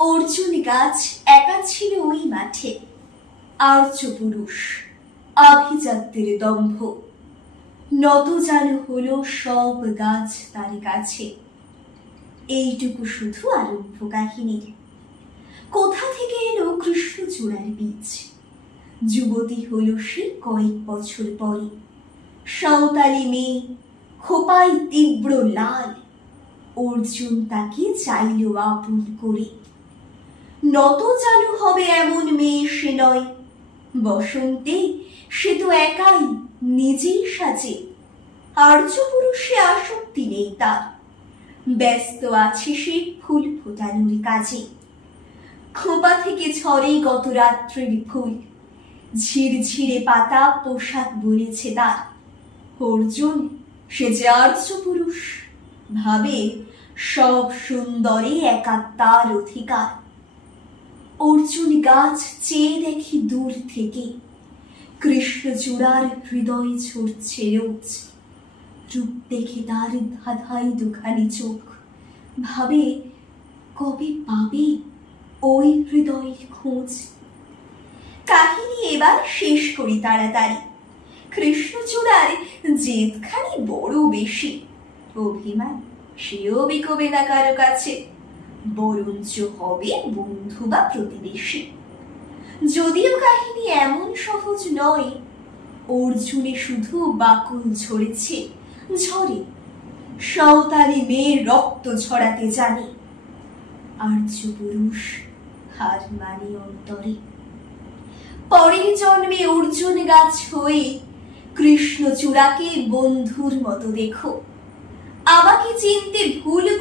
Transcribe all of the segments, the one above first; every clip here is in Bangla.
অর্জুন গাছ একা ছিল ওই মাঠে। আর্য পুরুষ, আভিজাত্যের দম্ভ। নত যেন হলো সব গাছ তার কাছে। এইটুকু শুধু আরম্ভ কাহিনীর কোথা থেকে এলো কৃষ্ণচূড়ার বীজ? যুবতী হলো সে কয়েক বছর পরে। সাঁওতালি মেয়ে, খোপায় তীব্র লাল। অর্জুন তাকে চাইল আপন করে। নত চালু হবে এমন মেয়ে সে নয়। বসন্তে সে তো একাই নিজেই সাজে। আর্য পুরুষে আসক্তি নেই তার। ব্যস্ত আছে সে ফুল ফোটানোর কাজে। খোপা থেকে ঝরে গত রাত্রির ফুল। ঝিরঝিরে পাতা পোশাক বলেছে তার। অর্জুন, সে যে আর্য পুরুষ, ভাবে সব সুন্দরে একা তার অধিকার। অর্জুন গাছ চেয়ে দেখি দূর থেকে। কৃষ্ণচূড়ার হৃদয় ছড়ছে রোজ। রূপ দেখে তার ধাঁধাই দুখানি চোখ। ভাবে, কবে পাবে ওই হৃদয়ের খোঁজ? কাহিনী এবার শেষ করি তাড়াতাড়ি। কৃষ্ণচূড়ার জেদখানি বড় বেশি। অভিমান, সেও বিকবে না কারও কাছে। বরঞ্চ হবে বন্ধু বা প্রতিবেশী। যদিও কাহিনী এমন সহজ নয়, অর্জুনে শুধু বাকুল ঝরেছে, ঝরে। সাঁওতালি মেয়ে রক্ত ঝরাতে জানে। আর্য পুরুষ হার মানে অন্তরে। পরের জন্মে অর্জুন গাছ হয়ে কৃষ্ণচূড়াকে বন্ধুর মতো দেখো। আমাকে চিনতে ভুল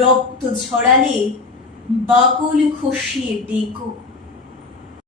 রক্ত ছড়ালে বাকুল খসিয়ে ডেকো।